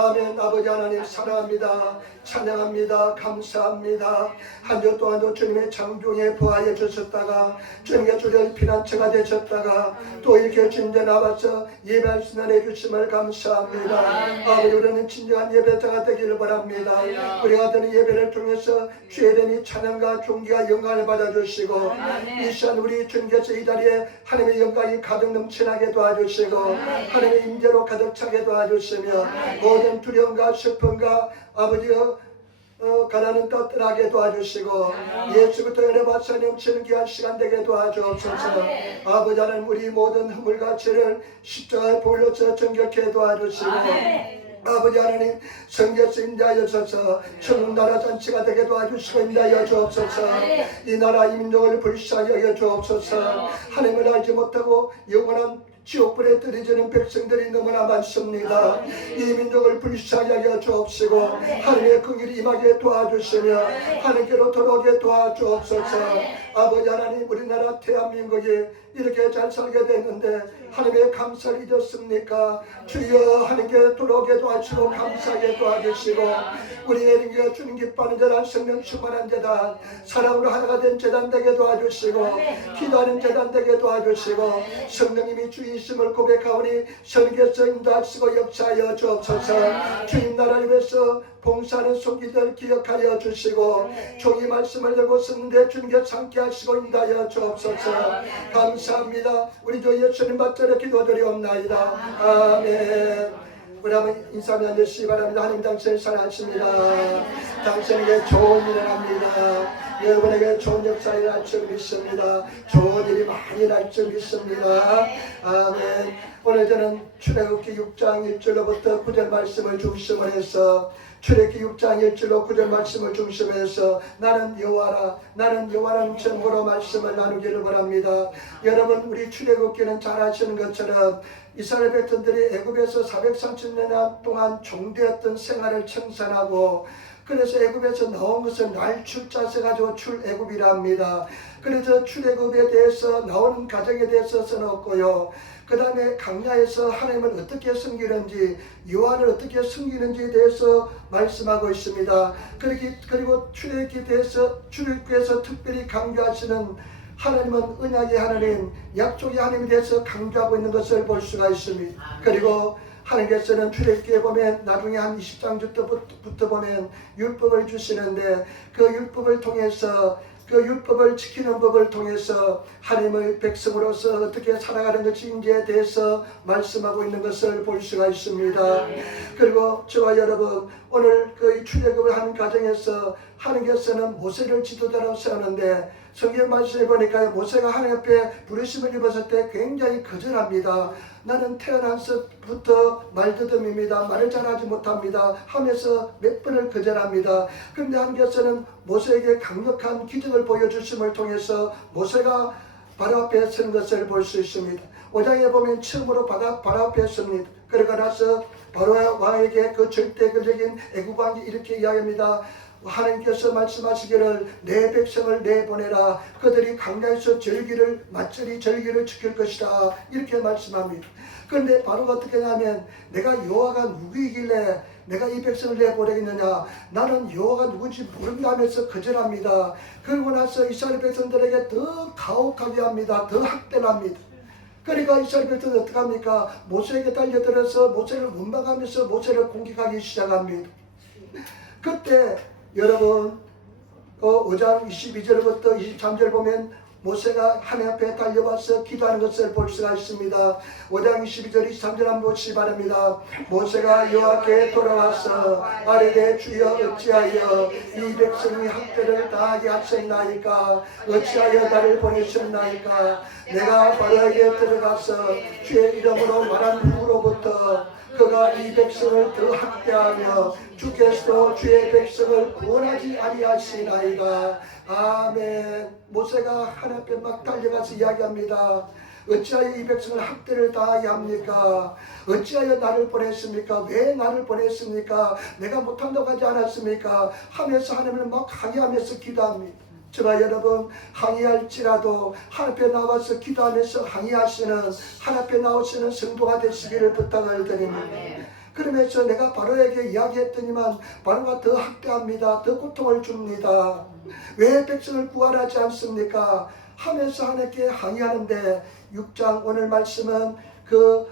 아멘. 아버지 하나님 사랑합니다. 찬양합니다. 감사합니다. 한 주 동안도 주님의 장중에 부하여 주셨다가 주님의 주를 피난처가 되셨다가 또 이렇게 주님께 나와서 예배할 수 있는 해주심을 감사합니다. 아버지 우리는 진정한 예배자가 되기를 바랍니다. 우리가 드는 예배를 통해서 주의 이름이 찬양과 존귀와 영광을 받아주시고 이 시간 우리 주님께서 이 자리에 하나님의 영광이 가득 넘치나게 도와주시고 하나님의 임재로 가득 차게 도와주시며 모든 두려움과 슬픔과 아버지여 가라는 뜻 떠나게 도와주시고 예수부터 은혜받사 넘치는 귀한 시간 되게 도와주옵소서. 아버지 하나님 우리 모든 허물과 죄를 십자가에 보일러서 정결케 도와주시고 아버지 하나님 성결서 임자하여 주소서. 천국나라 잔치가 되게 도와주시고 임자하여 주옵소서. 이 나라 이 민족을 불쌍히 여겨 주옵소서. 하나님을 알지 못하고 영원한 지옥불에 들이지는 백성들이 너무나 많습니다. 이 민족을 불쌍히 여겨 주옵시고 하나님의 긍휼이 임하게 도와주시며 하나님께로 돌아오게 도와주옵소서. 아버지 하나님 우리나라 대한민국이 이렇게 잘 살게 됐는데 하나님의 감사를 잊었습니까? 주여 하나님께 돌아오게 도와주시고 감사하게 도와주시고 우리의灵과 주님 기뻐하는 재단 성령 충만한 재단 사랑으로 하나가 된 재단 되게 도와주시고 기도하는 재단 되게 도와주시고 성령님이 주이심을 고백하오니 성령께서 인도하시고 역사하여 주옵소서. 주님 나라를 위해서 봉사하는 손기들 기억하여 주시고 종이 말씀을 들고 쓰는데 주님께서 함께 하시고 인도하여 주옵소서. 감사합니다. 우리 주 예수님 받들어 기도드리옵나이다. 아멘. 우리 한번 인사하며 앉으시기 바랍니다. 하나님 당신을 사랑하십니다. 당신에게 좋은 일을 합니다. 여러분에게 좋은 역사 일어날 줄 믿습니다. 좋은 일이 많이 날 줄 믿습니다. 아멘. 오늘 저는 출애굽기 6장 1절로부터 9절 말씀을 중심으로 해서 출애굽기 6장 1절로 9절 말씀을 중심해서 나는 여호와라는 제목으로 말씀을 나누기를 바랍니다. 여러분 우리 출애굽기는 잘 아시는 것처럼 이스라엘 백성들이 애굽에서 430년 동안 종되었던 생활을 청산하고 그래서 애굽에서 나온 것은 날출자세 가지고 출애굽이라 합니다. 그래서 출애굽에 대해서 나오는 과정에 대해서 써놓고요. 그 다음에 강야에서 하나님을 어떻게 섬기는지 여호와를 어떻게 섬기는지에 대해서 말씀하고 있습니다. 그리고 출애굽기에서 특별히 강조하시는 하나님은 언약의 하나님, 약속의 하나님에 대해서 강조하고 있는 것을 볼 수가 있습니다. 그리고 하나님께서는 출애굽기에 보면 나중에 한 20장부터 보면 율법을 주시는데 그 율법을 통해서 그 율법을 지키는 법을 통해서 하나님의 백성으로서 어떻게 살아가는 것인지에 대해서 말씀하고 있는 것을 볼 수가 있습니다. 그리고 저와 여러분 오늘 그 출애굽을 하는 과정에서 하나님께서는 모세를 지도자로 세우는데 성경 말씀에 보니까 모세가 하나님 앞에 부르심을 입었을 때 굉장히 거절합니다. 나는 태어나서부터 말더듬입니다. 말을 잘하지 못합니다 하면서 몇 번을 거절합니다. 그런데 하나님께서는 모세에게 강력한 기적을 보여주심을 통해서 모세가 바로 앞에 서는 것을 볼 수 있습니다. 5장에 보면 처음으로 바로 앞에 섭니다. 그러고 나서 바로 왕에게 그 절대적인 애국왕이 이렇게 이야기합니다. 하나님께서 말씀하시기를 내 백성을 내보내라. 그들이 강야에서 맞절이 절기를 지킬 것이다. 이렇게 말씀합니다. 그런데 바로가 어떻게 하냐면 내가 여호와가 누구이길래 내가 이 백성을 내보내겠느냐. 나는 여호와가 누군지 모른다 하면서 거절합니다. 그러고 나서 이스라엘 백성들에게 더 가혹하게 합니다. 더 학대합니다. 그러니까 이스라엘 백성은 어떻게 합니까? 모세에게 달려들어서 모세를 원망하면서 모세를 공격하기 시작합니다. 그때 여러분 5장 22절부터 23절 보면 모세가 하나님 앞에 달려와서 기도하는 것을 볼 수가 있습니다. 5장 22절 23절 한번 보시기 바랍니다. 모세가 여호와께 돌아와서 아뢰되 주여 어찌하여 이 백성이 학대를 당하게 하셨나이까. 어찌하여 나를 보내셨나이까. 내가 바로에게 들어가서 주의 이름으로 말한 후로부터 그가 이 백성을 더 학대하며 주께서도 주의 백성을 구원하지 아니하시나이다. 아멘. 모세가 하나님 앞에 막 달려가서 이야기합니다. 어찌하여 이 백성을 학대를 당하게 합니까? 어찌하여 나를 보냈습니까? 왜 나를 보냈습니까? 내가 못한다고 하지 않았습니까? 하면서 하나님을 막 항의하면서 기도합니다. 저와 여러분 항의할지라도 하나님 앞에 나와서 기도하면서 항의하시는 하나님 앞에 나오시는 성도가 되시기를 부탁을 드립니다. 그러면서 내가 바로에게 이야기했더니만 바로가 더 학대합니다. 더 고통을 줍니다. 왜 백성을 구하지 않습니까? 하면서 하나님께 항의하는데 6장 오늘 말씀은 그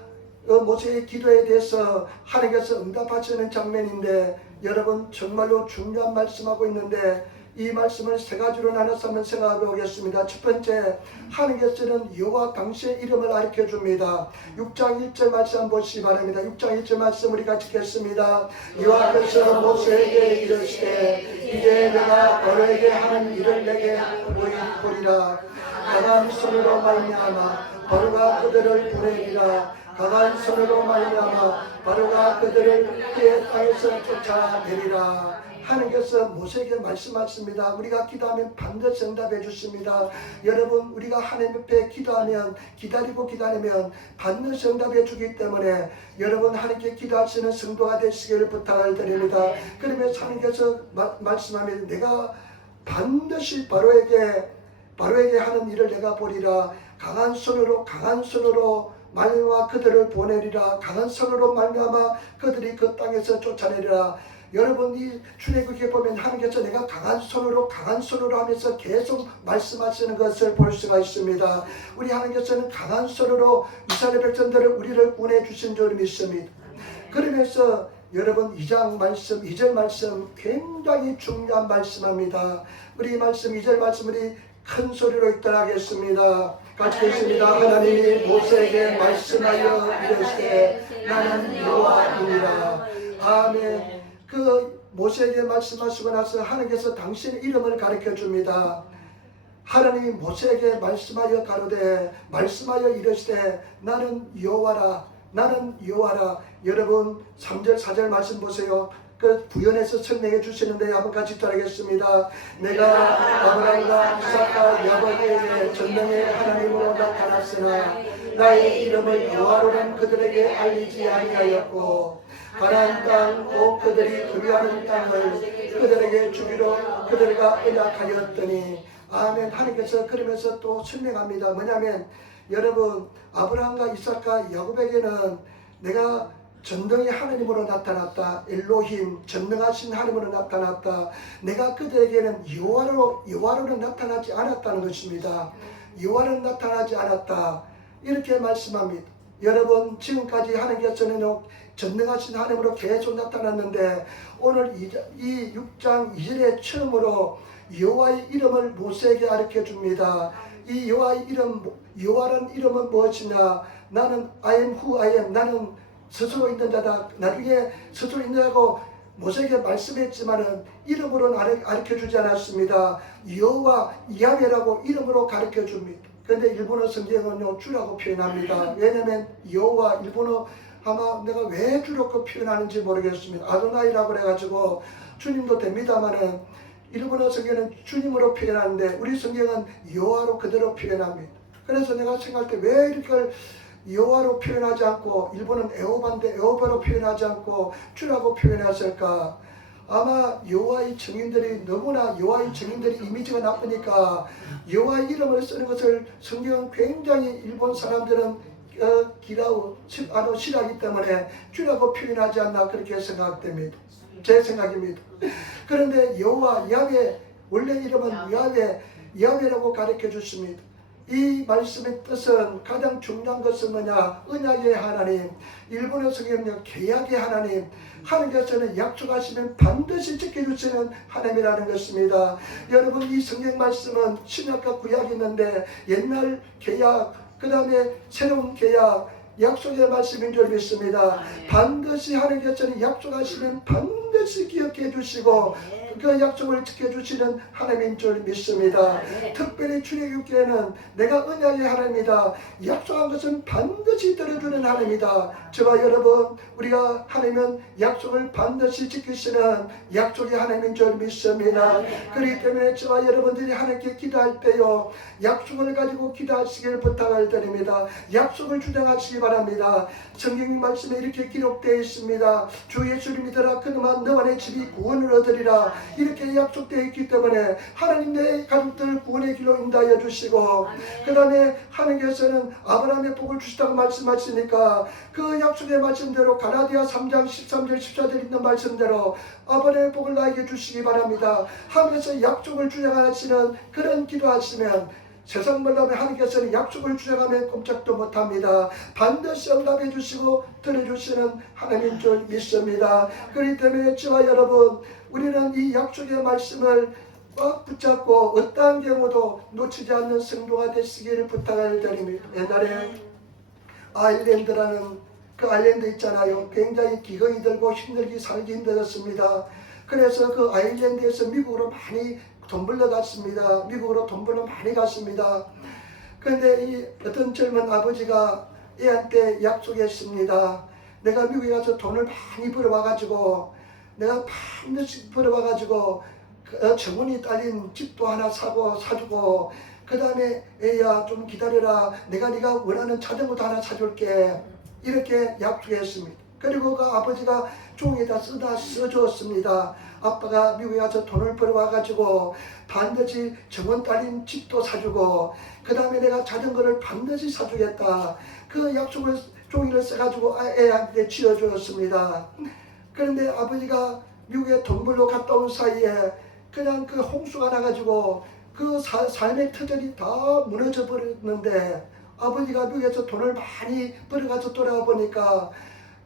모세의 기도에 대해서 하나님께서 응답하시는 장면인데 여러분 정말로 중요한 말씀하고 있는데 이 말씀을 세 가지로 나눠서 한번 생각해 보겠습니다. 첫 번째, 하나님께서는 여호와 당신의 이름을 가르쳐 줍니다. 6장 1절 말씀 한번 보시기 바랍니다. 6장 1절 말씀 우리 같이 읽겠습니다. 여호와께서 모세에게 이르시되 이제 내가 너에게 하는 일을 내게 보이리라. 강한 손으로 말미암아 바로가 그들을 보내리라. 강한 손으로 말미암아 바로가 그들을 그의 땅에서 쫓아내리라. 하나님께서 모세에게 말씀하십니다. 우리가 기도하면 반드시 응답해 주십니다. 여러분 우리가 하나님 옆에 기도하면 기다리면 반드시 응답해 주기 때문에 여러분 하나님께 기도하시는 성도가 되시기를 부탁을 드립니다. 그러면서 하나님께서 말씀하면 내가 반드시 바로에게 하는 일을 내가 보리라. 강한 손으로 말미암아 그들을 보내리라. 강한 손으로 말미암아 그들이 그 땅에서 쫓아내리라. 여러분 이 출애굽기에 보면 하나님께서 내가 강한 손으로 하면서 계속 말씀하시는 것을 볼 수가 있습니다. 우리 하나님께서는 강한 손으로 이스라엘 백성들을 우리를 구원해 주신 줄 믿습니다. 그러면서 여러분 2장 말씀 2절 말씀 굉장히 중요한 말씀입니다. 우리 말씀 2절 말씀 우리 큰 소리로 읽도록 하겠습니다. 같이 읽습니다. 하나님이 모세에게 말씀하여 이르시되 나는 여호와이니라. 아멘. 그 모세에게 말씀하시고 나서 하나님께서 당신의 이름을 가르쳐 줍니다. 하나님이 모세에게 말씀하여 가로되 말씀하여 이르시되 나는 여호와라. 여러분 3절 4절 말씀 보세요. 그 부연해서 설명해 주시는데 한번 같이 따르겠습니다. 내가 아브라함과 이삭과 야곱에게 전능의 하나님으로 나타났으나 나의 이름을 여호와로는 그들에게 알리지 아니하였고 가나안 땅 곧 그들이 거류하는 땅을 그들에게 주기로 그들과 언약하였더니 아멘. 하나님께서 그러면서 또 설명합니다. 뭐냐면 여러분 아브라함과 이삭과 야곱에게는 내가 전능의 하나님으로 나타났다. 엘로힘 전능하신 하나님으로 나타났다. 내가 그들에게는 여호와로는 나타나지 않았다는 것입니다. 여호와는 나타나지 않았다. 이렇게 말씀합니다. 여러분 지금까지 하나님께서는 전능하신 하나님으로 계속 나타났는데 오늘 이 6장 2절에 처음으로 여호와의 이름을 모세에게 가르쳐 줍니다. 이 여호와라는 이름은 무엇이냐? 나는 I am who I am. 나는 스스로 있는 자다. 나중에 스스로 있는 자고 모세에게 말씀했지만은 이름으로는 가르쳐 주지 않았습니다. 여호와 야훼라고 이름으로 가르쳐 줍니다. 그런데 일본어 성경은요 주라고 표현합니다. 왜냐하면 여호와 일본어 아마 내가 왜 주로 그 표현하는지 모르겠습니다. 아도나이라고 그래가지고 주님도 됩니다만은 일본어 성경은 주님으로 표현하는데 우리 성경은 여호와로 그대로 표현합니다. 그래서 내가 생각할 때 왜 이렇게 여호와로 표현하지 않고 일본은 에호바인데 에호바로 표현하지 않고 주라고 표현했을까? 아마 여호와의 증인들이 너무나 여호와의 증인들이 이미지가 나쁘니까 여호와의 이름을 쓰는 것을 성경은 굉장히 일본 사람들은 싫어하기 때문에 주라고 표현하지 않나 그렇게 생각됩니다. 제 생각입니다. 그런데 여호와 야훼 원래 이름은 야훼라고 가르쳐 주십니다. 이 말씀의 뜻은 가장 중요한 것은 뭐냐? 언약의 하나님, 일본어 성경은 계약의 하나님, 하나님께서는 약속하시면 반드시 지켜주시는 하나님이라는 것입니다. 여러분 이 성경 말씀은 신약과 구약이 있는데 옛날 계약, 그 다음에 새로운 계약, 약속의 말씀인 줄 믿습니다. 반드시 하나님께서는 약속하시면 반드시 기억해 주시고 그 약속을 지켜주시는 하나님인 줄 믿습니다. 특별히 출애굽기에는 내가 언약의 하나님이다. 약속한 것은 반드시 들어주는 하나님이다. 저와 여러분 우리가 하나님은 약속을 반드시 지키시는 약속의 하나님인 줄 믿습니다. 그렇기 때문에 저와 여러분들이 하나님께 기도할 때요 약속을 가지고 기도하시길 부탁을 드립니다. 약속을 주장하시기 바랍니다. 바랍니다. 성경 말씀에 이렇게 기록되어 있습니다. 주 예수를 믿어라 그놈아 너와 내 집이 구원을 얻으리라. 이렇게 약속되어 있기 때문에 하나님 내 가족들 구원의 길로 인도하여 주시고, 그 다음에 하나님께서는 아브라함의 복을 주시다고 말씀하시니까 그 약속의 말씀대로 갈라디아 3장 13절 14절 있는 말씀대로 아브라함의 복을 나에게 주시기 바랍니다 하면서 약속을 주장하시는 그런 기도하시면 세상 몰라면 하나님께서는 약속을 주장하면 꼼짝도 못합니다. 반드시 응답해 주시고 들어주시는 하나님 줄 믿습니다. 그렇기 때문에 저와 여러분, 우리는 이 약속의 말씀을 꽉 붙잡고 어떠한 경우도 놓치지 않는 성도가 되시기를 부탁을 드립니다. 옛날에 아일랜드라는 그 아일랜드 있잖아요. 굉장히 기근이 들고 힘들게 살기 힘들었습니다. 그래서 그 아일랜드에서 미국으로 많이 돈 벌러 갔습니다. 미국으로 돈 벌러 많이 갔습니다. 그런데 이 어떤 젊은 아버지가 애한테 약속했습니다. 내가 미국에 가서 돈을 많이 벌어와가지고 내가 반드시 벌어와가지고 정원이 딸린 집도 하나 사주고, 그 다음에 애야 좀 기다려라, 내가 네가 원하는 자전거도 하나 사줄게, 이렇게 약속했습니다. 그리고 그 아버지가 종이에다 써주었습니다. 아빠가 미국에 가서 돈을 벌어와가지고 반드시 정원 딸린 집도 사주고 그 다음에 내가 자전거를 반드시 사주겠다, 그 약속을 종이를 써가지고 애한테 지어주었습니다. 그런데 아버지가 미국에 돈 벌러 갔다 온 사이에 그냥 그 홍수가 나가지고 그 삶의 터전이 다 무너져 버렸는데, 아버지가 미국에서 돈을 많이 벌어가서 돌아와 보니까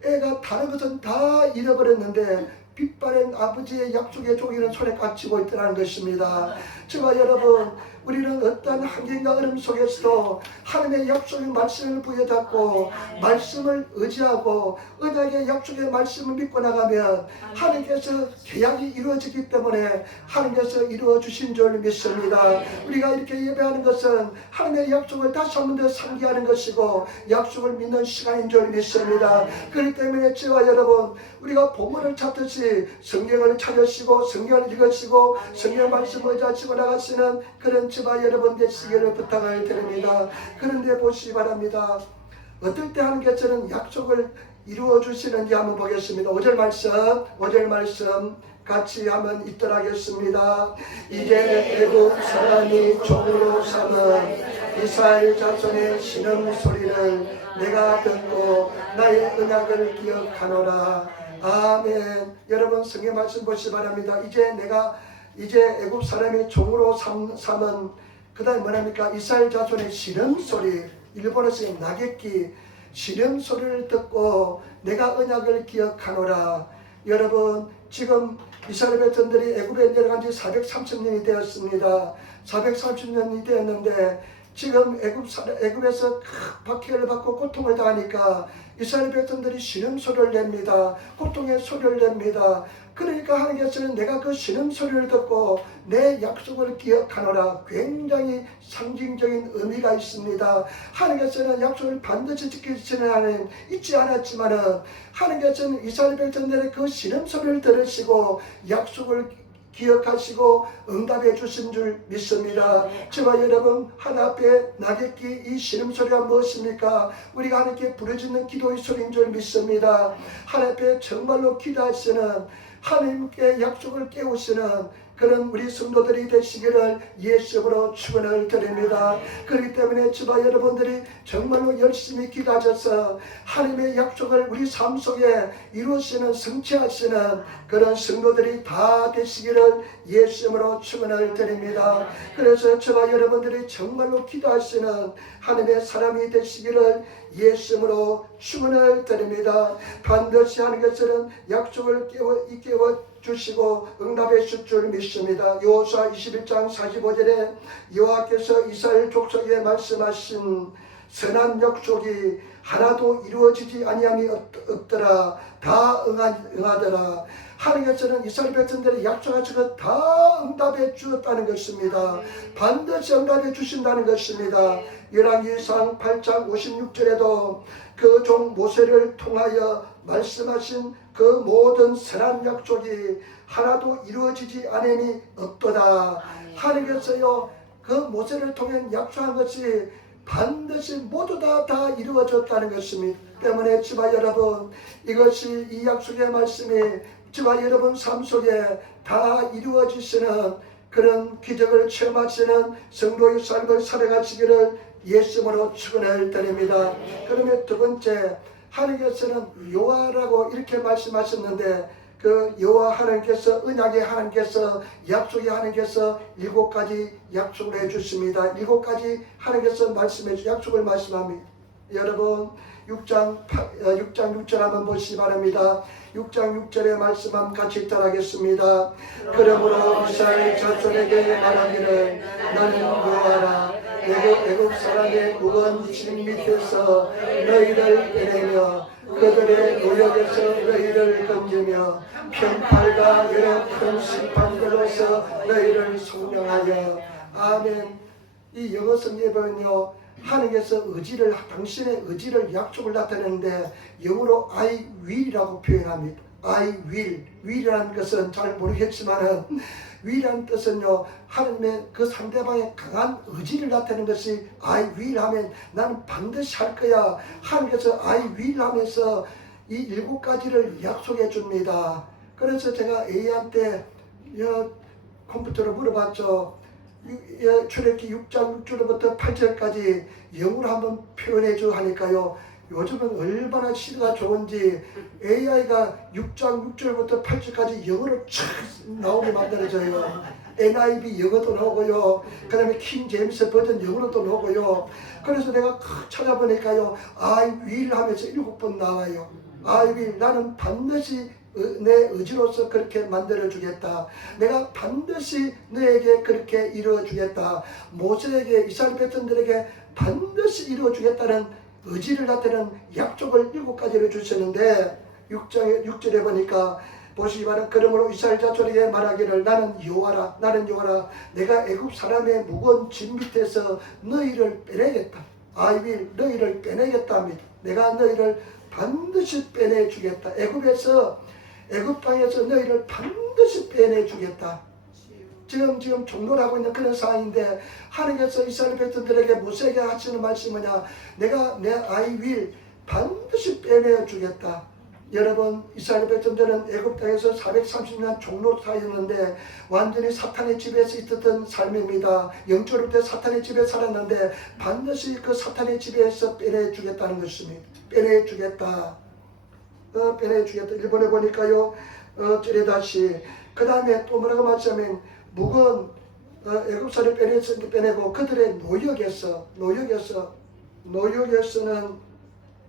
애가 다른 것은 다 잃어버렸는데 빛바랜 아버지의 약속의 종이는 손에 꽉 쥐고 있더라는 것입니다. 저와 여러분, 우리는 어떠한 환경과 어려움 속에서도 하나님의 약속의 말씀을 부여잡고 말씀을 의지하고 언약의 약속의 말씀을 믿고 나가면 하나님께서 계약이 이루어지기 때문에 하나님께서 이루어 주신 줄 믿습니다. 우리가 이렇게 예배하는 것은 하나님의 약속을 다시 한 번 더 상기하는 것이고 약속을 믿는 시간인 줄 믿습니다. 그렇기 때문에 저와 여러분, 우리가 보물을 찾듯이 성경을 찾으시고 성경을 읽으시고 성경 말씀을 의지하시고 나가시는 그런 저와 여러분 되시기를 부탁을 드립니다. 그런데 보시기 바랍니다. 어떨 때 하나님께서는 약속을 이루어 주시는지 한번 보겠습니다. 5절 말씀 같이 한번 읽도록 하겠습니다. 이제 애국 사람이 종으로 삼은 이스라엘 자손의 신음 소리를 내가 듣고 나의 언약을 기억하노라. 아멘. 여러분 성경 말씀 보시기 바랍니다. 이제 애국 사람이 종으로 삼은, 그 다음에 뭐랍니까? 이스라엘 자손의 신음소리, 일본어식 나객기 신음소리를 듣고 내가 언약을 기억하노라. 여러분, 지금 이스라엘 백성들이 애굽에 내려간 지 430년이 되었습니다. 430년이 되었는데 지금 애굽에서 박해를 받고 고통을 당하니까 이스라엘 백성들이 신음소리를 냅니다. 고통의 소리를 냅니다. 그러니까 하나님께서는 내가 그 신음소리를 듣고 내 약속을 기억하노라. 굉장히 상징적인 의미가 있습니다. 하나님께서는 약속을 반드시 지키시는 하나님 잊지 않았지만은 하나님께서는 이스라엘 백성들의 그 신음소리를 들으시고 약속을 기억하시고 응답해 주신 줄 믿습니다. 저와 여러분, 하나 앞에 나객기 이 신음소리가 무엇입니까? 우리가 하나님께 부르짖는 기도의 소리인 줄 믿습니다. 하나님 앞에 정말로 기도하시는, 하나님께 약속을 깨우시는 그런 우리 성도들이 되시기를 예수님으로 축원을 드립니다. 그렇기 때문에 저와 여러분들이 정말로 열심히 기도하셔서 하나님의 약속을 우리 삶 속에 이루시는, 성취하시는 그런 성도들이 다 되시기를 예수님으로 축원을 드립니다. 그래서 저와 여러분들이 정말로 기도하시는 하나님의 사람이 되시기를 예수님으로 축원을 드립니다. 반드시 하나님께서는 약속을 깨워 주시고 응답해 줄 줄 믿습니다. 여호수아 21장 45절에 여호와께서 이스라엘 족속에 말씀하신 선한 약속이 하나도 이루어지지 아니함이 없더라. 다 응하더라. 하나님께서는 이스라엘 백성들의 약속하신 것 다 응답해 주었다는 것입니다. 반드시 응답해 주신다는 것입니다. 열왕기상 8장 56절에도 그 종 모세를 통하여 말씀하신 그 모든 선한 약속이 하나도 이루어지지 않음이 없도다. 하나님께서요, 그 모세를 통해 약속한 것이 반드시 모두 다 이루어졌다는 것입니다. 때문에 지와 여러분, 이것이 이 약속의 말씀이 지와 여러분 삶 속에 다 이루어지시는 그런 기적을 체험하시는 성도의 삶을 살아가시기를 예수님으로 축원을 드립니다. 그러면 두 번째, 하나님께서는 여호와라고 이렇게 말씀하셨는데, 그 여호와 하나님께서, 언약의 하나님께서, 약속의 하나님께서 7가지 약속을 해주십니다. 7가지 하나님께서 약속을 말씀합니다. 여러분 6장 6절 한번 보시기 바랍니다. 6장 6절의 말씀 한번 같이 따라하겠습니다. 그러므로 이스라엘 자손에게 말하기를 나는 여호와라. 애굽 사람의 무거운 짐 밑에서 너희를 빼내며 그들의 노역에서 너희를 건지며 편팔과 여러 큰 심판들로서 너희를 속량하여. 아멘. 이 영어 성경에 보면요, 하나님께서 당신의 의지를 약속을 나타내는데 영어로 I will이라고 표현합니다. I will이라는 것은 잘 모르겠지만 will이라는 뜻은요, 하나님의 그 상대방의 강한 의지를 나타내는 것이 I will 하면 나는 반드시 할 거야. 하나님께서 I will 하면서 이 7가지를 약속해 줍니다. 그래서 제가 A한테 컴퓨터로 물어봤죠. 출애굽기 6장 6절부터 8절까지 영어로 한번 표현해줘 하니까요, 요즘은 얼마나 시대가 좋은지 AI가 6장 6절부터 8절까지 영어로 촥 나오게 만들어져요. NIV 영어도 나오고요, 그 다음에 킹 제임스 버전 영어로도 나오고요. 그래서 내가 찾아보니까요, I will 하면서 7번 나와요. I will, 나는 반드시 내 의지로서 그렇게 만들어주겠다. 내가 반드시 너에게 그렇게 이루어주겠다. 모세에게, 이스라엘 백성들에게 반드시 이루어주겠다는 의지를 나타내는 약속을 7가지를 주셨는데 6절에 보니까 보시기 바랍니다. 그러므로 이스라엘 자손에게 말하기를 나는 여호와라. 나는 여호와라. 내가 애굽 사람의 무거운 짐 밑에서 너희를 빼내겠다. I will, 너희를 빼내겠다 합니다. 내가 너희를 반드시 빼내주겠다. 애굽 땅에서 너희를 반드시 빼내주겠다. 지금 종로를 하고 있는 그런 상황인데, 하나님께서 이스라엘 백성들에게 모세에게 하시는 말씀이 뭐냐? 내가 내 I will 반드시 빼내주겠다. 여러분, 이스라엘 백성들은 애굽 땅에서 430년 종로로 살았는데 완전히 사탄의 집에서 있었던 삶입니다. 영적으로 때 사탄의 집에 살았는데 반드시 그 사탄의 집에서 빼내주겠다는 것입니다. 빼내주겠다. 빼내주겠다. 일본에 보니까요, 찌레다시. 그 다음에 또 뭐라고 말하자면, 묵은 애굽사를 빼내고 그들의 노역에서는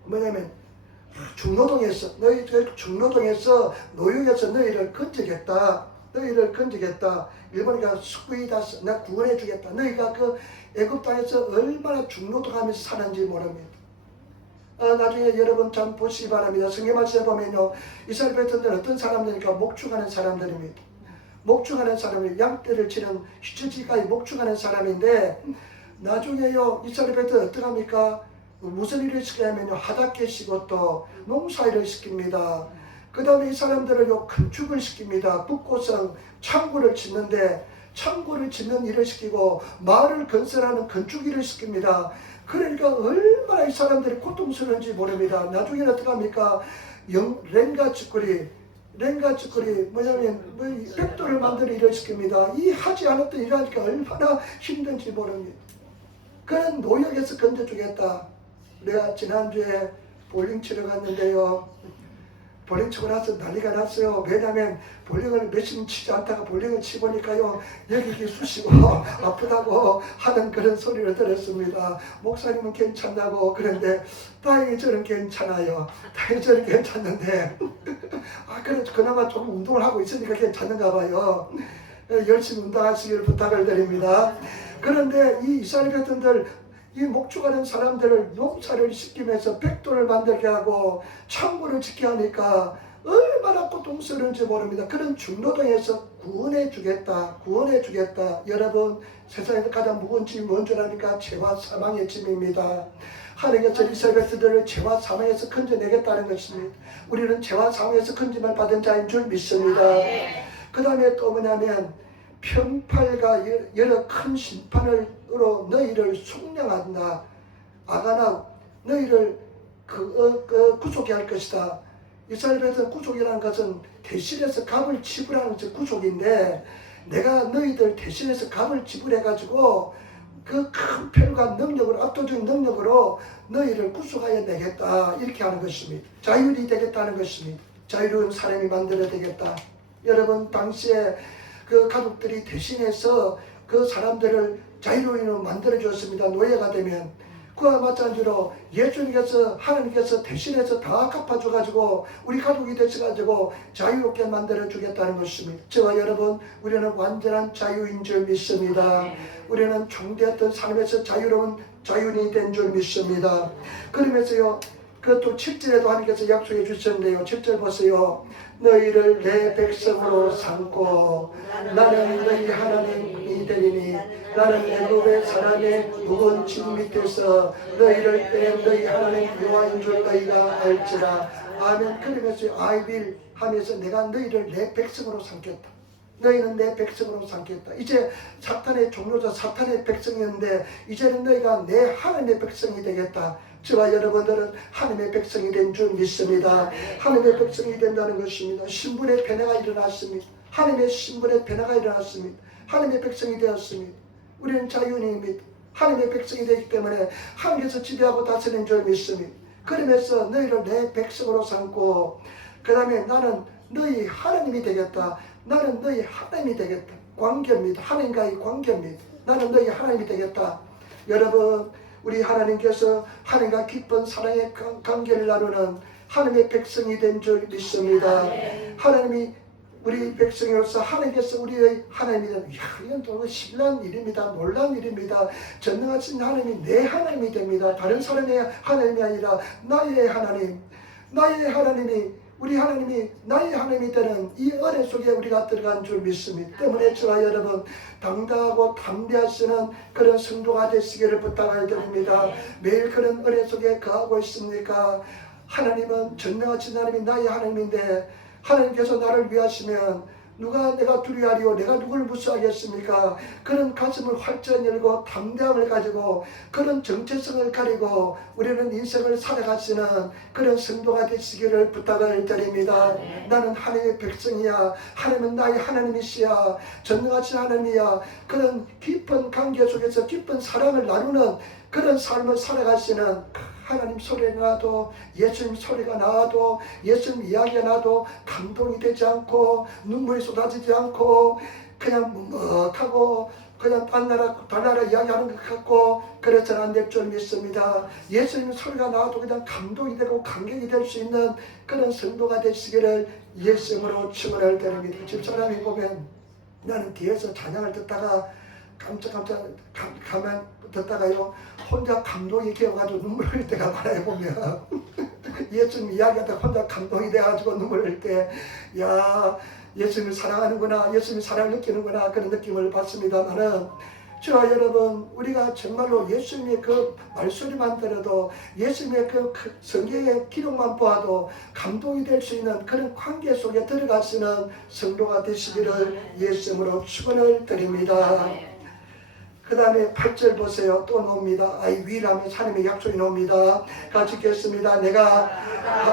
뭐냐면 중노동에서 노역에서 너희를 건지겠다. 일본이가 스쿠이다스, 나 구원해 주겠다. 너희가 그 애굽 땅에서 얼마나 중노동하면서 사는지 모릅니다. 나중에 여러분 참 보시기 바랍니다. 성경 말씀에 보면요, 이스라엘 백성들은 어떤 사람들이니까 목축하는 사람들입니다. 목축하는 사람이 양떼를 치는 히츠지가의 목축하는 사람인데, 나중에요 이스라엘 백성들 어떻게 합니까? 무슨 일을 시키냐면요, 하닷게 시고 또 농사일을 시킵니다. 그 다음에 이 사람들은요 건축을 시킵니다. 북고성 창고를 짓는데 창고를 짓는 일을 시키고 마을을 건설하는 건축 일을 시킵니다. 그러니까 얼마나 이 사람들이 고통스러운지 모릅니다. 나중에는 어떻게 합니까? 렌가 찌꾸리 뭐냐면 벽돌을 만드는 일을 시킵니다. 이 하지 않았던 일을 하니까 얼마나 힘든지 모릅니다. 그런 노역에서 건져주겠다. 내가 지난주에 볼링 치러 갔는데요, 볼링 치고 나서 난리가 났어요. 왜냐면 볼링을 몇십 치지 않다가 볼링을 치보니까요, 여기 쑤시고 아프다고 하는 그런 소리를 들었습니다. 목사님은 괜찮다고. 그런데 다행히 저는 괜찮아요. 저는 괜찮는데 그래 그나마 조금 운동을 하고 있으니까 괜찮은가 봐요. 열심히 운동하시기를 부탁을 드립니다. 그런데 이 이스라엘 백성들, 이 목축하는 사람들을 농사를 시키면서 백돌을 만들게 하고 창고를 짓게 하니까 얼마나 고통스러운지 모릅니다. 그런 중노동에서 구원해 주겠다. 여러분, 세상에서 가장 무거운 짐이 뭔 줄 아니까 죄와 사망의 짐입니다. 하나님께서 이스라엘 백성들을 죄와 사망에서 건져내겠다는 것입니다. 우리는 죄와 사망에서 건짐을 받은 자인 줄 믿습니다. 그 다음에 또 뭐냐면 편팔과 여러 큰 심판으로 너희를 속량한다. 아가나 너희를 구속해 할 것이다. 이스라엘 백성 구속이라는 것은 대신해서 값을 지불하는 구속인데, 내가 너희들 대신해서 값을 지불해가지고 그 큰 편과 능력으로, 압도적인 능력으로 너희를 구속하여 내겠다, 이렇게 하는 것입니다. 자율이 되겠다는 것입니다. 자유로운 사람이 만들어야 되겠다. 여러분, 당시에 그 가족들이 대신해서 그 사람들을 자유로인으로 만들어 주었습니다. 노예가 되면. 그와 마찬가지로 예수님께서, 하나님께서 대신해서 다 갚아줘가지고 우리 가족이 되셔가지고 자유롭게 만들어 주겠다는 것입니다. 저와 여러분, 우리는 완전한 자유인 줄 믿습니다. 우리는 종되었던 삶에서 자유로운 자유인이 된 줄 믿습니다. 그러면서요, 그것도 7절에도 하나님께서 약속해 주셨는데요. 7절 보세요. 너희를 내 백성으로 삼고 나는 너희 하나님이 되리니 나는 애굽의 사람의 무거운 짐 밑에서 너희를 뺀 너희 하나님 여호와인 줄 너희가 알지라. 아멘. 그러면서 I will 하면서 내가 너희를 내 백성으로 삼겠다. 너희는 내 백성으로 삼겠다. 이제 사탄의 종로자, 사탄의 백성이었는데 이제는 너희가 내 하나님의 백성이 되겠다. 저와 여러분들은 하나님의 백성이 된 줄 믿습니다. 하나님의 백성이 된다는 것입니다. 신분의 변화가 일어났습니다. 하나님의 신분의 변화가 일어났습니다. 하나님의 백성이 되었습니다. 우리는 자유인입니다. 하나님의 백성이 되기 때문에 하나님께서 지배하고 다스리는 줄 믿습니다. 그러면서 너희를 내 백성으로 삼고, 그 다음에 나는 너희 하나님이 되겠다. 나는 너희 하나님이 되겠다. 관계입니다. 하나님과의 관계입니다. 나는 너희 하나님이 되겠다. 여러분, 우리 하나님께서 하나님과 깊은 사랑의 관계를 나누는 하나님의 백성이 된 줄 믿습니다. 하나님이 우리 백성으로서 하나님께서 우리의 하나님이 되는, 이건 또 신난 일입니다. 놀란 일입니다. 전능하신 하나님이 내 하나님이 됩니다. 다른 사람의 하나님이 아니라 나의 하나님, 나의 하나님이, 우리 하나님이 나의 하나님이 되는 이 은혜 속에 우리가 들어간 줄 믿습니다. 때문에 저와 여러분, 당당하고 담대하시는 그런 성도가 되시기를 부탁을 드립니다. 매일 그런 은혜 속에 거하고 있습니까? 하나님은 전능하신 하나님이 나의 하나님인데, 하나님께서 나를 위하시면 누가 내가 두려워하리요, 내가 누굴 무수하겠습니까? 그런 가슴을 활짝 열고 담대함을 가지고 그런 정체성을 가리고 우리는 인생을 살아가시는 그런 성도가 되시기를 부탁을 드립니다. 나는 하나님의 백성이야. 하나님은 나의 하나님이시야. 전능하신 하나님이야. 그런 깊은 관계 속에서 깊은 사랑을 나누는 그런 삶을 살아가시는 하나님 소리가 나도, 예수님 소리가 나도, 예수님 이야기가 나도 감동이 되지 않고 눈물이 쏟아지지 않고 그냥 묵묵하고 그냥 딴 나라 이야기하는 것 같고 그래서는 안 될 줄 믿습니다. 예수님 소리가 나도 그냥 감동이 되고 감격이 될 수 있는 그런 성도가 되시기를 예수님으로 축원을 드립니다. 집사람이 보면 나는 뒤에서 찬양을 듣다가 깜짝깜짝 가만 듣다가요 혼자 감동이 되어가지고 눈물 흘릴 때가 많아요. 보면 예수님 이야기하다가 혼자 감동이 돼가지고 눈물 흘릴 때, 야, 예수님을 사랑하는구나, 예수님 사랑을 느끼는구나, 그런 느낌을 받습니다만은, 저와 여러분, 우리가 정말로 예수님의 그 말소리만 들어도, 예수님의 그 성경의 기록만 보아도 감동이 될 수 있는 그런 관계 속에 들어가시는 성도가 되시기를 예수님으로 축원을 드립니다. 그 다음에 8절 보세요. 또 나옵니다. I will 하면 하나님의 약속이 나옵니다. 같이 읽겠습니다. 내가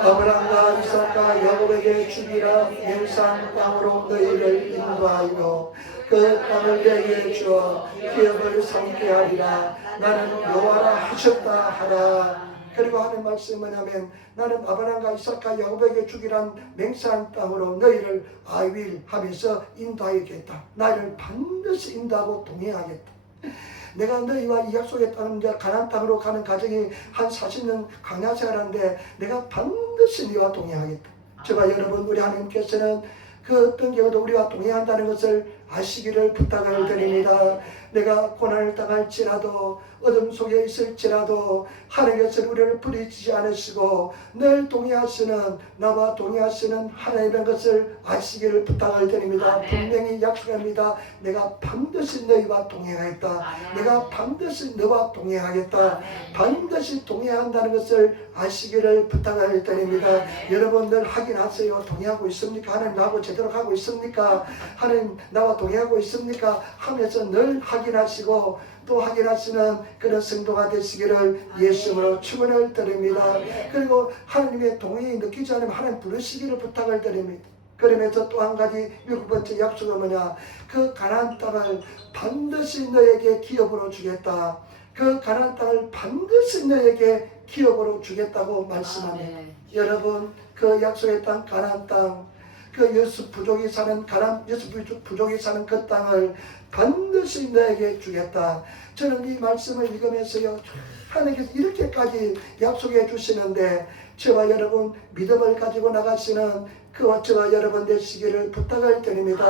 아브라함과 이삭과 야곱에게 주기라 맹세한 땅으로 너희를 인도하여 그 땅을 내게 주어 기업을 삼게 하리라. 나는 여호와라 하셨다 하라. 그리고 하는 말씀은 뭐냐면, 나는 아브라함과 이삭과 야곱에게 주기란 맹세한 땅으로 너희를 I will 하면서 인도하겠다. 나를 반드시 인도하고 동행하겠다. 내가 너희와 이 약속의 땅, 가나안 땅으로 가는 과정이 한 40년 광야 생활하는데 내가 반드시 너희와 동행하겠다. 저와 여러분, 우리 하나님께서는 그 어떤 경우도 우리와 동행한다는 것을 아시기를 부탁을 드립니다. 내가 고난을 당할지라도 어둠 속에 있을지라도 하나님께서 우리를 버리지 않으시고 늘 동행하시는, 나와 동행하시는 하나님의 것을 아시기를 부탁을 드립니다. 분명히 약속합니다. 내가 반드시 너희와 동행하겠다. 내가 반드시 너와 동행하겠다. 반드시 동행한다는 것을 아시기를 부탁을 드립니다. 여러분 늘 확인하세요. 동행하고 있습니까? 하나님 나하고 제대로 가고 있습니까? 하나님 나와 동행하고 있습니까? 하면서 늘 확인하시고 또 확인하시는 그런 성도가 되시기를 예수님으로 축원을 드립니다. 그리고 하나님의 동행이 느끼지 않으면 하나님 부르시기를 부탁을 드립니다. 그러면서 또 한 가지 6번째 약속은 뭐냐? 그 가나안 땅을 반드시 너에게 기업으로 주겠다. 그 가나안 땅을 반드시 너에게 기업으로 주겠다고 말씀합니다. 여러분, 그 약속의 땅 가나안 땅, 그 여섯 부족이 사는 여섯 부족이 사는 그 땅을 반드시 너에게 주겠다. 저는 이 말씀을 읽으면서요, 하나님께서 이렇게까지 약속해 주시는데 저와 여러분 믿음을 가지고 나가시는 그와 저와 여러분 되시기를 부탁을 드립니다.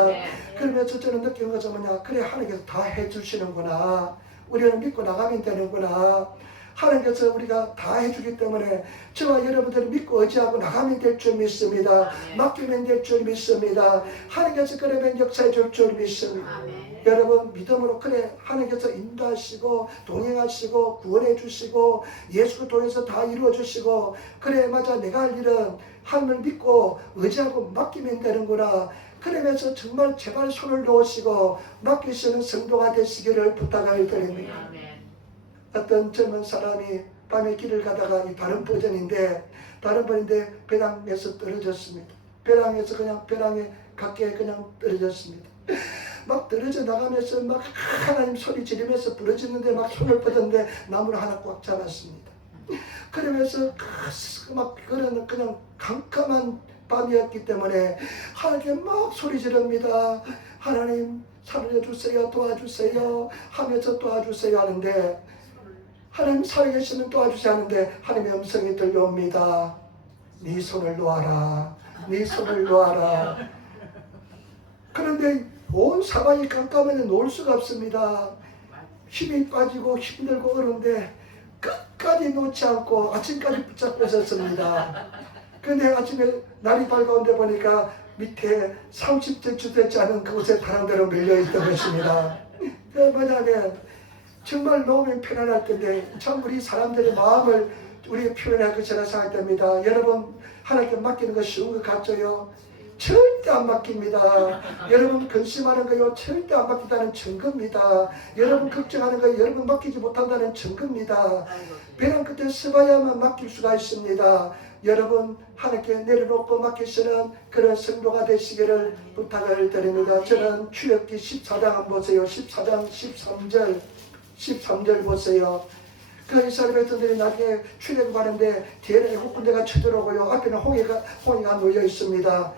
그러면서 저는 느끼는 것은 뭐냐? 그래, 하나님께서 다 해주시는구나. 우리는 믿고 나가면 되는구나. 하나님께서 우리가 다 해주기 때문에 저와 여러분들이 믿고 의지하고 나가면 될 줄 믿습니다. 맡기면 될 줄 믿습니다. 하나님께서 그러면 역사해 줄 줄 믿습니다. 여러분 믿음으로 그래 하나님께서 인도하시고 동행하시고 구원해 주시고 예수를 통해서 다 이루어 주시고 그래 맞아 내가 할 일은 하나님을 믿고 의지하고 맡기면 되는구나. 그러면서 정말 제발 손을 놓으시고 맡기시는 성도가 되시기를 부탁을 드립니다. 어떤 젊은 사람이 밤에 길을 가다가 이 다른 버전인데 배낭에서 떨어졌습니다. 배낭에서 그냥 배낭에 각게 그냥 떨어졌습니다. 막 떨어져 나가면서 막 하나님 소리 지르면서 부러지는데 막 손을 뻗었는데 나무를 하나 꽉 잡았습니다. 그러면서 막 그냥 캄캄한 밤이었기 때문에 하나님께 막 소리 지릅니다. 하나님 살려주세요, 도와주세요 하면서 도와주세요 하는데 하나님 살아계시면 도와주세요 하는데 하나님의 음성이 들려옵니다. 네 손을 놓아라. 네 손을 놓아라. 그런데 온 사방이 깜깜한데 놓을 수가 없습니다. 힘이 빠지고 힘들고 그런데 끝까지 놓지 않고 아침까지 붙잡고 있었습니다. 그런데 아침에 날이 밝아온데 보니까 밑에 30cm 되지 않은 그곳에 다람대로 밀려있던 것입니다. 만약에 정말 놓으면 편안할 텐데 참 우리 사람들의 마음을 우리가 표현할 것이라 생각됩니다. 여러분 하나님께 맡기는 거 쉬운 것 같죠요? 절대 안 맡깁니다. 여러분 근심하는 거요 절대 안 맡기다는 증거입니다. 여러분 걱정하는 거 여러분 맡기지 못한다는 증거입니다. 배낭 끝에 서봐야만 맡길 수가 있습니다. 여러분 하나님께 내려놓고 맡기시는 그런 성도가 되시기를 부탁을 드립니다. 저는 출애굽기 14장 한번 보세요. 14장 13절 보세요. 그 이스라엘 백성들이 나중에 출애굽하는데 뒤에는 일곱 군대가 쳐들어오고요. 앞에는 홍해가 놓여 있습니다.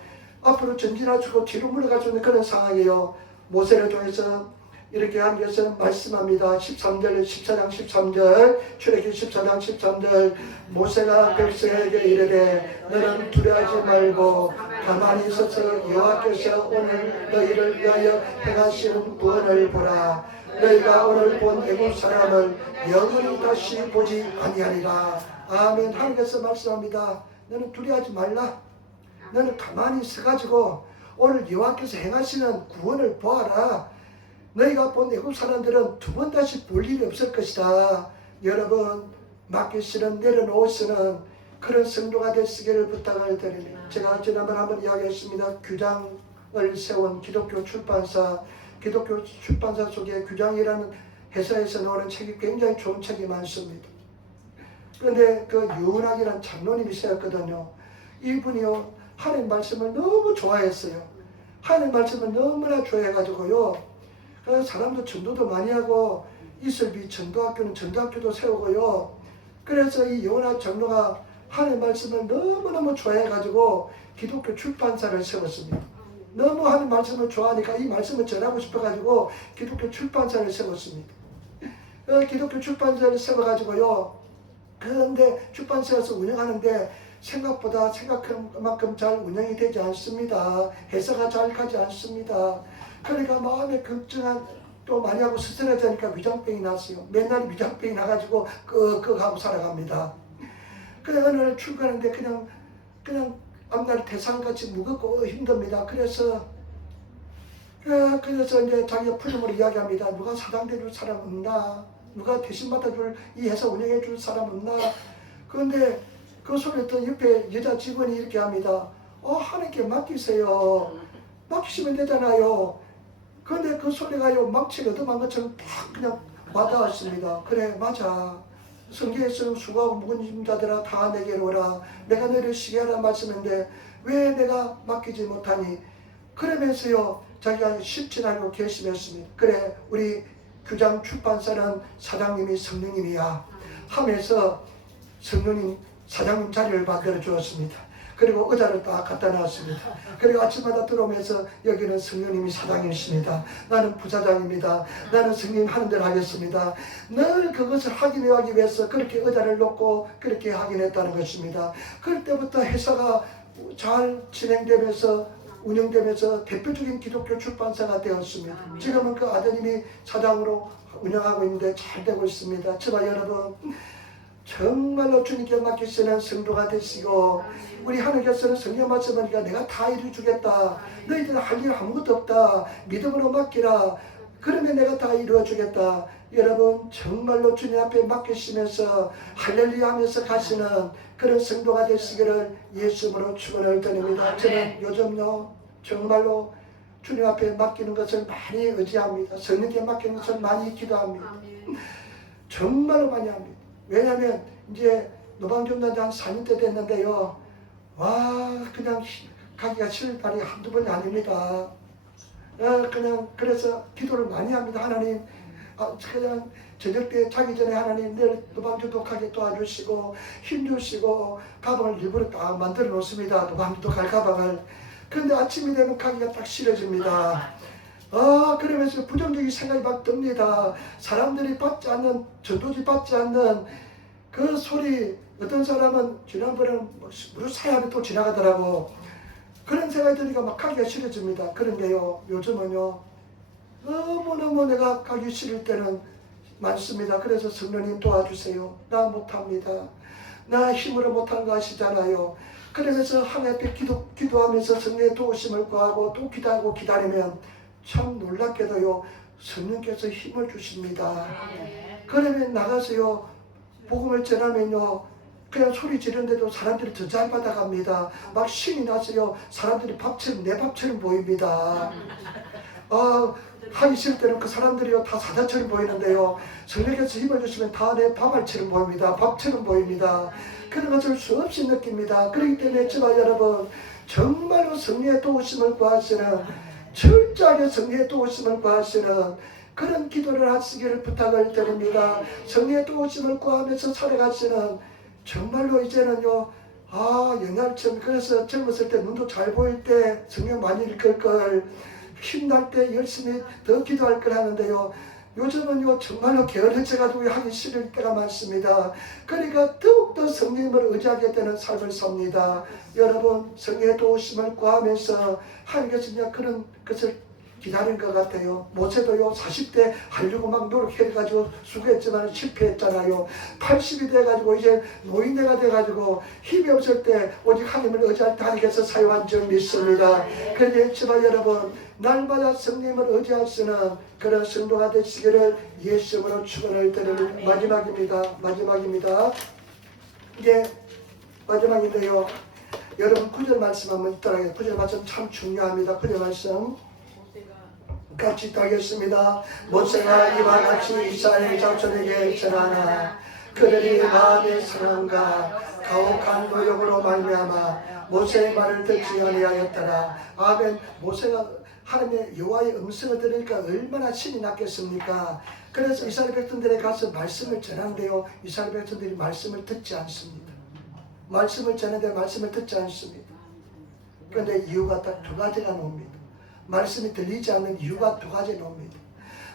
앞으로 전진하시고 뒤로 물러가주는 그런 상황이에요. 모세를 통해서 이렇게 하면서 말씀합니다. 14장 13절 출애굽기 14장 13절 모세가 백성에게 이르되 너는 두려워하지 말고 가만히 있어서 여호와께서 오늘 너희를 위하여 행하시는 구원을 보라. 너희가 오늘 본 애국 사람을 영원히 다시 보지 아니하리라. 아멘. 하나님께서 말씀합니다. 너는 두려워하지 말라. 너는 가만히 서가지고 오늘 여호와께서 행하시는 구원을 보아라. 너희가 본 애국 사람들은 두 번 다시 볼 일이 없을 것이다. 여러분 맡기시는 내려놓으시는 그런 성도가 되시기를 부탁을 드립니다. 제가 지난번 한번 이야기했습니다. 규장을 세운 기독교 출판사 속에 규장이라는 회사에서 나오는 책이 굉장히 좋은 책이 많습니다. 그런데 그 유은학이라는 장로님이 있었거든요. 이분이요 하나님 말씀을 너무 좋아했어요. 하나님 말씀을 너무나 좋아해가지고요. 사람도 전도도 많이 하고 이슬비 전도학교는 전도학교도 세우고요. 그래서 이 유은학 장로가 하나님 말씀을 너무너무 좋아해가지고 기독교 출판사를 세웠습니다. 너무 하나님 말씀을 좋아하니까 이 말씀을 전하고 싶어가지고 기독교 출판사를 세웠습니다. 기독교 출판사를 세워가지고요. 그런데 출판사에서 운영하는데 생각보다 생각한 만큼 잘 운영이 되지 않습니다. 회사가 잘 가지 않습니다. 그러니까 마음에 걱정한 또 많이 하고 스스로지니까 위장병이 났어요. 맨날 위장병이 나가지고 하고 살아갑니다. 그래 어느 날 출근하는데 그냥 앞날 대상같이 무겁고 힘듭니다. 그래서 이제 자기가 푸념으로 이야기합니다. 누가 사장돼 줄 사람 없나? 누가 대신 맡아줄 이 회사 운영해 줄 사람 없나? 그런데 그 소리를 듣던 옆에 여자 직원이 이렇게 합니다. 하나님께 맡기세요. 맡기시면 되잖아요. 그런데 그 소리가요 망치가 얻어만 것처럼 딱 그냥 와닿았습니다. 그래 맞아. 성경에서는 수고하고 무거운 짐 자들아 다 내게로 오라. 내가 너희를 쉬게 하라 말씀인데 왜 내가 맡기지 못하니? 그러면서요 자기가 쉽지 않고 결심했습니다. 그래 우리 규장 출판사는 사장님이 성령님이야 하면서 성령님 사장님 자리를 만들어 주었습니다. 그리고 의자를 딱 갖다 놨습니다. 그리고 아침마다 들어오면서 여기는 성령님이 사장이십니다. 나는 부사장입니다. 나는 성령님 하는 대로 하겠습니다. 늘 그것을 확인하기 위해서 그렇게 의자를 놓고 그렇게 확인했다는 것입니다. 그럴 때부터 회사가 잘 진행되면서 운영되면서 대표적인 기독교 출판사가 되었습니다. 지금은 그 아드님이 사장으로 운영하고 있는데 잘 되고 있습니다. 저와 여러분 정말로 주님께 맡기시는 성도가 되시고 우리 하나님께서는 성경 말씀하니까 내가 다 이루어주겠다. 너희들은 할 일 아무것도 없다. 믿음으로 맡기라. 그러면 내가 다 이루어주겠다. 여러분 정말로 주님 앞에 맡기시면서 할렐루야 하면서 가시는 그런 성도가 되시기를 예수님으로 축원을 드립니다. 저는 요즘요 정말로 주님 앞에 맡기는 것을 많이 의지합니다. 성령께 맡기는 것을 많이 기도합니다. 정말로 많이 합니다. 왜냐하면 이제 노방전단지 한 4년째 됐는데요. 와 그냥 가기가 싫은 날이 한두 번이 아닙니다. 그냥 그래서 기도를 많이 합니다. 하나님 그냥 저녁 때 자기 전에 하나님 내일 노방전독하게 도와주시고 힘주시고 가방을 일부러 딱 만들어 놓습니다. 노방전독할 가방을. 그런데 아침이 되면 가기가 딱 싫어집니다. 그러면서 부정적인 생각이 막 듭니다. 사람들이 받지 않는, 전도지 받지 않는 그 소리, 어떤 사람은 지난번에는 무슨 사야하면 또 지나가더라고. 그런 생각이 드니까 막 가기가 싫어집니다. 그런데요, 요즘은요, 너무너무 내가 가기 싫을 때는 많습니다. 그래서 성령님 도와주세요. 나 못합니다. 나 힘으로 못하는 거 아시잖아요. 그러면서 하나님 앞에 기도하면서 성령의 도우심을 구하고 또 기도하고 기다리면 참 놀랍게도요 성령께서 힘을 주십니다. 그러면 나가서요 복음을 전하면요 그냥 소리 지르는데도 사람들이 더 잘 받아갑니다. 막 신이 나서요 사람들이 밥처럼 내 밥처럼 보입니다. 하기 싫을 때는 그 사람들이요 다 사자처럼 보이는데요 성령께서 힘을 주시면 다 내 밥알처럼 보입니다. 밥처럼 보입니다. 그런 것을 수없이 느낍니다. 그렇기 때문에 저와 여러분 정말로 성령의 도우심을 구하시는 철저하게 성령의 도우심을 구하시는 그런 기도를 하시기를 부탁을 드립니다. 성령의 도우심을 구하면서 살아가시는 정말로 이제는요 영양처럼 그래서 젊었을 때 눈도 잘 보일 때 성경 많이 읽을 걸 힘날 때 열심히 더 기도할 걸 하는데요 요즘은요 정말로 게을러져가지고 하기 싫을 때가 많습니다. 그러니까 더욱더 성령님을 의지하게 되는 삶을 삽니다. 여러분 성령의 도우심을 구하면서 하나님께서 그냥 그런 것을 기다린 것 같아요. 모세도요 40대 하려고 막 노력해가지고 수고했지만 실패했잖아요. 80이 돼가지고 이제 노인네가 돼가지고 힘이 없을 때 오직 하나님을 의지할 때 하나님께서 사용한 줄 믿습니다. 그런데 저와 여러분 날마다 성령님을 의지하시는 그런 성도가 되시기를 예수님으로 축원을 드리는 마지막입니다. 이제 마지막인데요. 여러분 9절 말씀 한번 있더라고요. 9절 말씀 참 중요합니다. 9절 말씀 같이 따겠습니다. 모세가 이와 같이 이스라엘 자손에게 전하나 그들이 마음의 상함과 가혹한 노역으로 말미암아 모세의 말을 듣지 아니하였더라. 아멘. 모세가 하나님의 여호와의 음성을 들으니까 얼마나 신이 났겠습니까? 그래서 이스라엘 백성들에 가서 말씀을 전하는데요 이스라엘 백성들이 말씀을 듣지 않습니다. 말씀을 전하는데 말씀을 듣지 않습니다. 그런데 이유가 딱 두 가지가 나옵니다. 말씀이 들리지 않는 이유가 두 가지 나옵니다.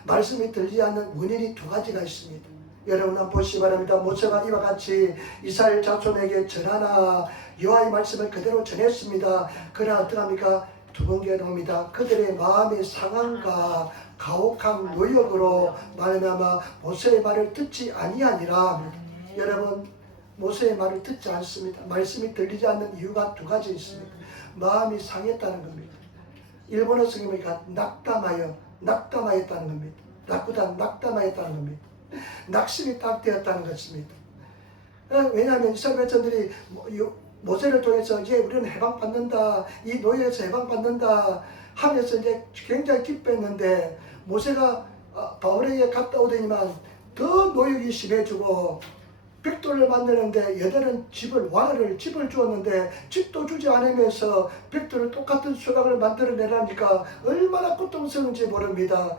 말씀이 들리지 않는 원인이 두 가지가 있습니다. 여러분 한번 보시기 바랍니다. 모세가 이와 같이 이스라엘 자손에게 전하나 여호와의 말씀을 그대로 전했습니다. 그러나 어떡합니까? 두 번째 나옵니다. 그들의 마음의 상함과 가혹한 노역으로 말미암아 모세의 말을 듣지 아니하니라. 여러분 모세의 말을 듣지 않습니다. 말씀이 들리지 않는 이유가 두 가지 있습니다. 마음이 상했다는 겁니다. 일본어 성경이니까 낙담하였다는 겁니다. 낙담하였다는 겁니다. 낙심이 딱 되었다는 것입니다. 왜냐하면 이스라엘 백성들이 모세를 통해서 이제 우리는 해방받는다, 이 노예에서 해방받는다 하면서 이제 굉장히 기뻐했는데 모세가 바울에게 갔다 오더니만 더 노역이 심해지고 벽돌을 만드는데 얘들은 집을 주었는데 집도 주지 않으면서 벽돌을 똑같은 조각을 만들어내라니까 얼마나 고통스러운지 모릅니다.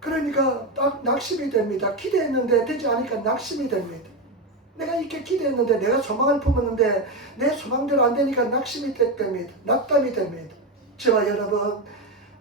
그러니까 딱 낙심이 됩니다. 기대했는데 되지 않으니까 낙심이 됩니다. 내가 이렇게 기대했는데 내가 소망을 품었는데 내 소망대로 안 되니까 낙심이 됩니다. 낙담이 됩니다. 저와 여러분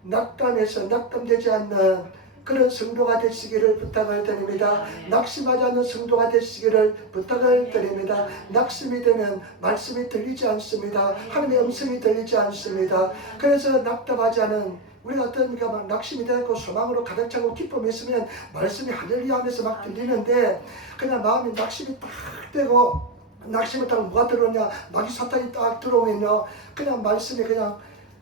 낙담되지 않는 그런 성도가 되시기를 부탁을 드립니다. 낙심하지 않는 성도가 되시기를 부탁을 드립니다. 낙심이 되면 말씀이 들리지 않습니다. 하나님의 음성이 들리지 않습니다. 그래서 낙담하지 않은 우리가 어떠니까 막 낙심이 되고 소망으로 가득 차고 기쁨이 있으면 말씀이 할렐루야 하면서 막 들리는데 그냥 마음이 낙심이 딱 되고 낙심이 딱 뭐가 들어오냐 마귀 사탄이 딱 들어오면요 그냥 말씀이 그냥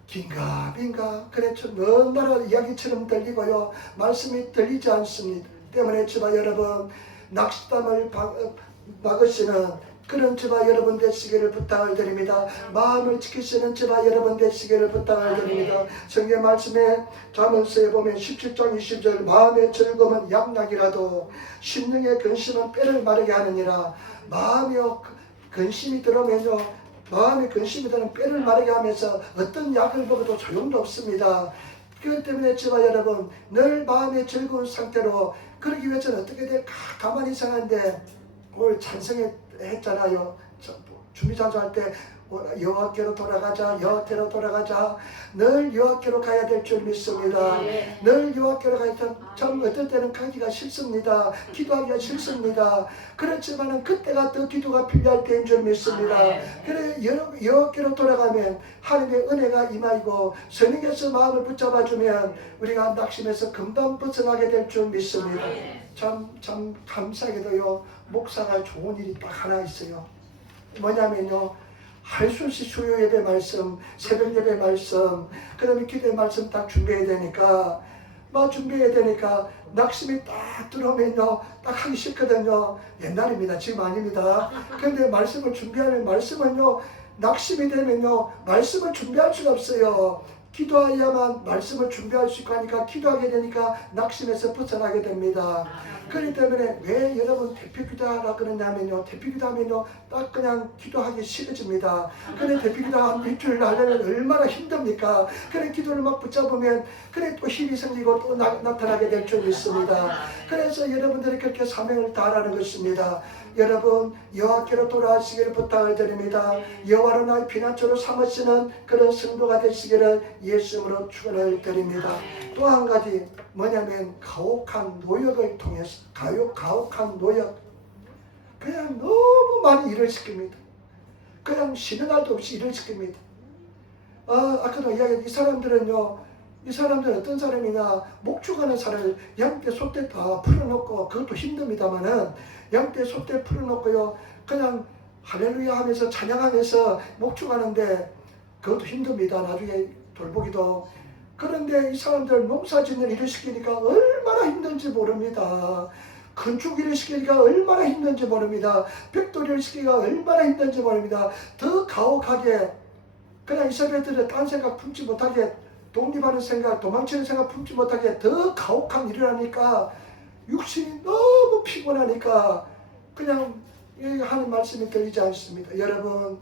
긴가민가 그래 너무나 이야기처럼 들리고요 말씀이 들리지 않습니다. 때문에 저와 여러분 낙심을 막으시는 그런 저와 여러분 되시기를 부탁을 드립니다. 마음을 지키시는 저와 여러분 되시기를 부탁을 드립니다. 성경 말씀에 잠언서에 보면 17장 20절 마음의 즐거움은 양약이라도 심령의 근심은 뼈를 마르게 하느니라. 마음이 근심이 들어오면요 마음의 근심이 드는 뼈를 마르게 하면서 어떤 약을 먹어도 소용도 없습니다. 그렇기 때문에 저와 여러분 늘 마음의 즐거운 상태로 그러기 위해서는 어떻게 돼? 가만히 생각하는데 오늘 찬성했잖아요. 준비찬송할 때 여호와께로 돌아가자 여호와께로 돌아가자 늘 여호와께로 가야 될 줄 믿습니다. 늘 여호와께로 가야 될 참 어떨 때는 가기가 싫습니다. 기도하기가 싫습니다. 그렇지만은 그때가 더 기도가 필요할 때인 줄 믿습니다. 그래 여호와께로 돌아가면 하나님의 은혜가 임하이고 성령께서 마음을 붙잡아주면 우리가 낙심해서 금방 벗어나게 될 줄 믿습니다. 참 감사하게도요 목사가 좋은 일이 딱 하나 있어요. 뭐냐면요 할 수 없이 수요 예배 말씀, 새벽 예배 말씀, 그다음에 기도의 말씀 딱 준비해야 되니까 낙심이 딱 들어오면요 딱 하기 싫거든요. 옛날입니다. 지금 아닙니다. 근데 말씀을 준비하면 말씀은요 낙심이 되면요 말씀을 준비할 수가 없어요. 기도해야만 말씀을 준비할 수 있고 하니까 기도하게 되니까 낙심에서 벗어나게 됩니다. 그렇기 때문에 왜 여러분 대표기도하라 그러냐면요 대표기도하면요 딱 그냥 기도하기 싫어집니다. 근데 대표기도 한 일주일 하려면 얼마나 힘듭니까? 그래 기도를 막 붙잡으면 그래 또 힘이 생기고 또 나타나게 될 줄 믿습니다. 그래서 여러분들이 그렇게 사명을 다하라는 것입니다. 여러분 여호와께로 돌아가시기를 부탁을 드립니다. 여호와를 나의 피난처로 삼으시는 그런 성도가 되시기를 예수님으로 축원을 드립니다. 또 한 가지 뭐냐면 가혹한 노역을 통해서 가혹한 노역 그냥 너무 많이 일을 시킵니다. 그냥 쉬는 날도 없이 일을 시킵니다. 아까도 이야기했던 이 사람들은 어떤 사람이냐 목축하는 사람을 양떼 소떼 다 풀어놓고 그것도 힘듭니다만은 양떼 소떼 풀어놓고요 그냥 할렐루야 하면서 찬양하면서 목축하는데 그것도 힘듭니다. 나중에 돌보기도. 그런데 이 사람들 농사 짓는 일을 시키니까 얼마나 힘든지 모릅니다. 건축 일을 시키니까 얼마나 힘든지 모릅니다. 벽돌이를 시키니까 얼마나 힘든지 모릅니다. 더 가혹하게 그냥 이스라엘들은 딴 생각 품지 못하게 독립하는 생각, 도망치는 생각 품지 못하게 더 가혹한 일을 하니까 육신이 너무 피곤하니까 그냥 하는 말씀이 들리지 않습니다. 여러분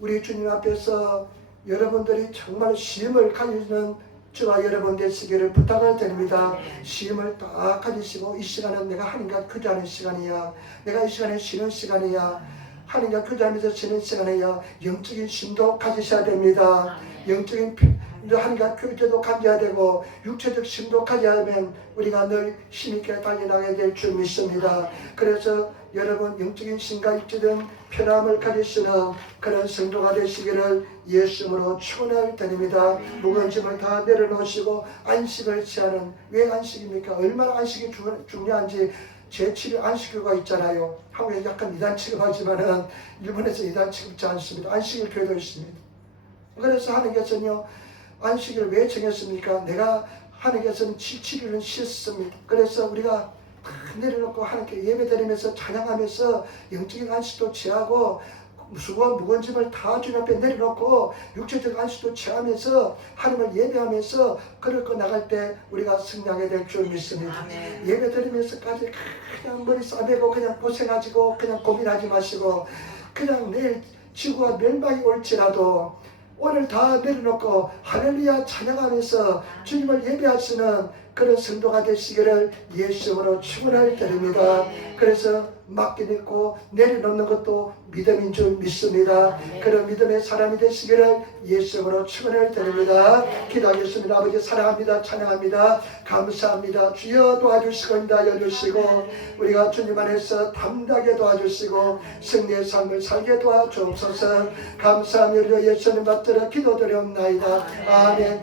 우리 주님 앞에서 여러분들이 정말 시험을 가지는 저와 여러분 되시기를 부탁을 드립니다. 시험을 딱 가지시고 이 시간은 내가 하나님과 교제하는 시간이야. 내가 이 시간에 쉬는 시간이야. 하나님과 교제하면서 쉬는 시간이야. 영적인 심도 가지셔야 됩니다. 영적인 하나님과 교제도 가져야 되고 육체적 심도 가져야면 우리가 늘 힘있게 달려나가야 될 줄 믿습니다. 그래서 여러분 영적인 심과 육체적 편함을 가지시는 그런 성도가 되시기를 예수님으로 축원을 드립니다. 무거운 짐을 다 내려놓으시고 안식을 취하는 왜 안식입니까? 얼마나 안식이 중요한지 제7일 안식교가 있잖아요. 한국에 약간 이단 취급하지만은 일본에서 이단 취급지 않습니다. 안식일 교회도 있습니다. 그래서 하나님께서는요 안식일을 왜 정했습니까? 내가 하나님께서는 7일은 쉬었습니다. 그래서 우리가 내려놓고 하나님께 예배드리면서 찬양하면서 영적인 안식도 취하고 무거운 무거운 짐을 다 주님 앞에 내려놓고 육체적 안식도 취하면서 하나님을 예배하면서 그렇게 나갈 때 우리가 승리하게 될 줄 믿습니다. 아멘. 예배 드리면서까지 그냥 머리 싸매고 그냥 고생하시고 그냥 고민하지 마시고 그냥 내일 지구가 멸망이 올지라도 오늘 다 내려놓고 할렐루야 찬양하면서 주님을 예배하시는 그런 성도가 되시기를 예수님으로 축원을 드립니다. 그래서 맡긴 있고 내려놓는 것도 믿음인 줄 믿습니다. 그런 믿음의 사람이 되시기를 예수님으로 축원을 드립니다. 기도하겠습니다. 아버지 사랑합니다. 찬양합니다. 감사합니다. 주여 도와주시고 인도하여주시고 우리가 주님 안에서 담대하게 도와주시고 승리의 삶을 살게 도와주옵소서. 감사합니다. 예수님 받들어 기도드리옵나이다. 아멘.